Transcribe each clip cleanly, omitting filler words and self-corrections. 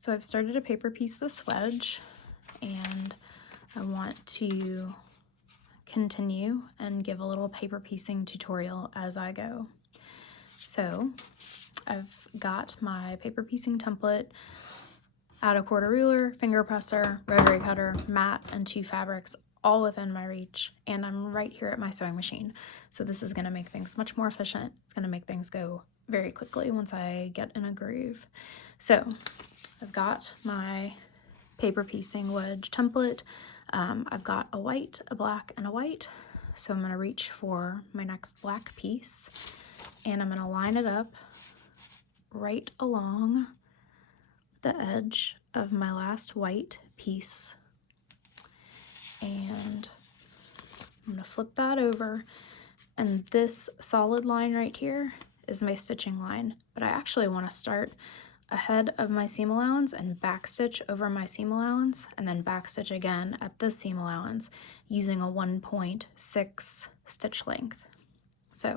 So I've started to paper piece this wedge, and I want to continue and give a little paper piecing tutorial as I go. So I've got my paper piecing template, out a quarter ruler, finger presser, rotary cutter, mat, and 2 fabrics all within my reach, and I'm right here at my sewing machine. So this is going to make things much more efficient. It's going to make things go very quickly once I get in a groove. So I've got my paper piecing wedge template. I've got a white, a black, and a white. So I'm going to reach for my next black piece, and I'm going to line it up right along the edge of my last white piece. And I'm going to flip that over, and this solid line right here is my stitching line, but I actually want to start ahead of my seam allowance and back stitch over my seam allowance, and then back stitch again at this seam allowance using a 1.6 stitch length. So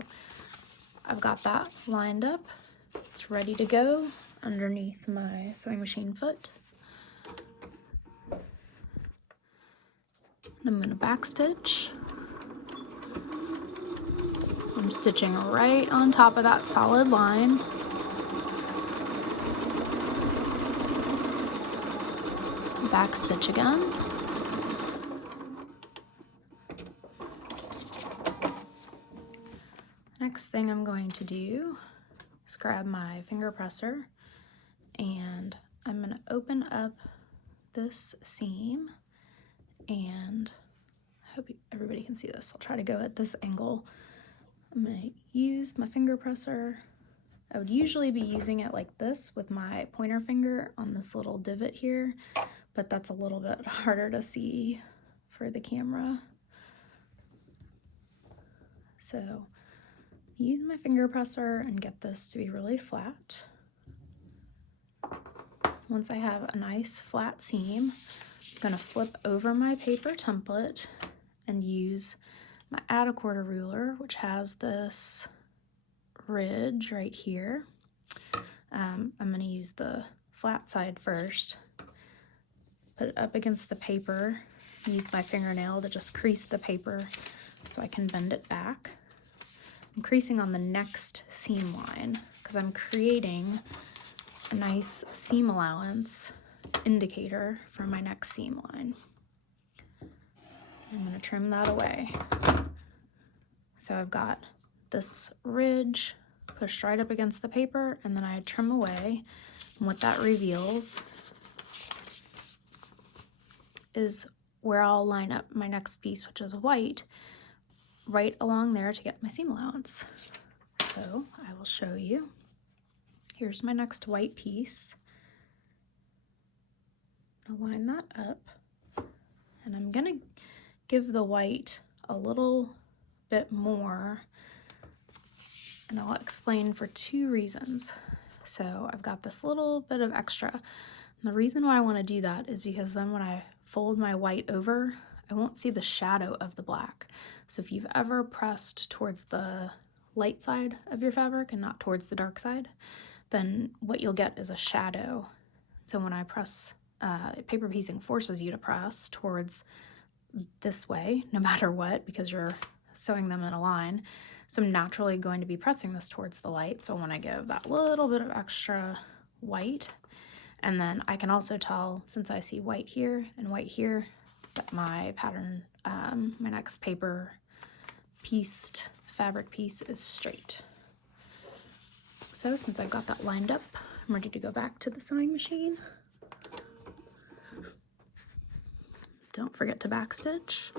I've got that lined up. It's ready to go underneath my sewing machine foot. I'm going to back stitch. I'm stitching right on top of that solid line. Back stitch again. Next thing I'm going to do is grab my finger presser, and I'm going to open up this seam, and I hope everybody can see this. I'll try to go at this angle. I'm going to use my finger presser. I would usually be using it like this with my pointer finger on this little divot here, but that's a little bit harder to see for the camera. So use my finger presser and get this to be really flat. Once I have a nice flat seam, I'm going to flip over my paper template and use my add a quarter ruler, which has this ridge right here. I'm going to use the flat side first, put it up against the paper, use my fingernail to just crease the paper so I can bend it back. I'm creasing on the next seam line because I'm creating a nice seam allowance indicator for my next seam line. I'm going to trim that away. So I've got this ridge pushed right up against the paper, and then I trim away. And what that reveals is where I'll line up my next piece, which is white, right along there to get my seam allowance. So I will show you. Here's my next white piece. I'll line that up, and I'm gonna give the white a little bit more, and I'll explain for 2 reasons. So I've got this little bit of extra. And the reason why I want to do that is because then when I fold my white over, I won't see the shadow of the black. So if you've ever pressed towards the light side of your fabric and not towards the dark side, then what you'll get is a shadow. So when I press, paper piecing forces you to press towards this way, no matter what, because you're sewing them in a line. So I'm naturally going to be pressing this towards the light. So I want to give that little bit of extra white. And then I can also tell, since I see white here and white here, that my pattern, my next paper pieced fabric piece is straight. So since I've got that lined up, I'm ready to go back to the sewing machine. Don't forget to backstitch.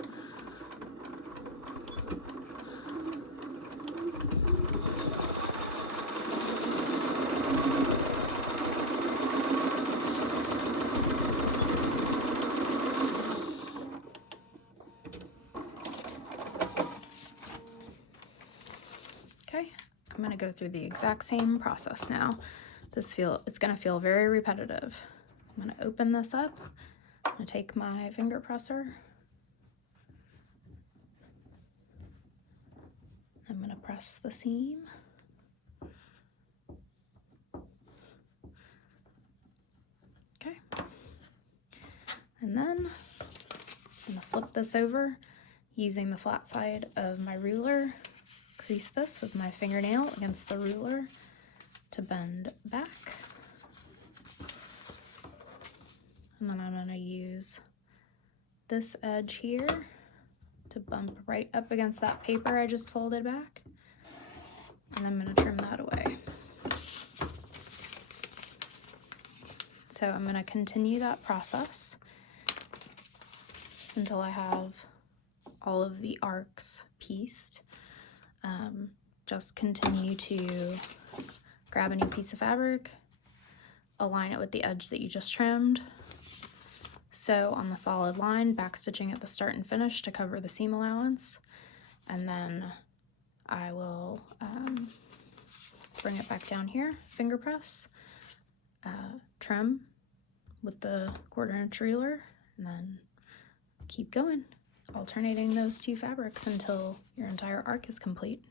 Okay, I'm gonna go through the exact same process now. It's gonna feel very repetitive. I'm gonna open this up. I'm gonna take my finger presser. I'm gonna press the seam. And then I'm going to flip this over using the flat side of my ruler, crease this with my fingernail against the ruler to bend back. And then I'm going to use this edge here to bump right up against that paper I just folded back. And I'm going to trim that away. So I'm going to continue that process until I have all of the arcs pieced. Just continue to grab a new piece of fabric, align it with the edge that you just trimmed, sew on the solid line, backstitching at the start and finish to cover the seam allowance, and then I will bring it back down here, finger press, trim with the 1/4 inch ruler, and then keep going, alternating those two fabrics until your entire arc is complete.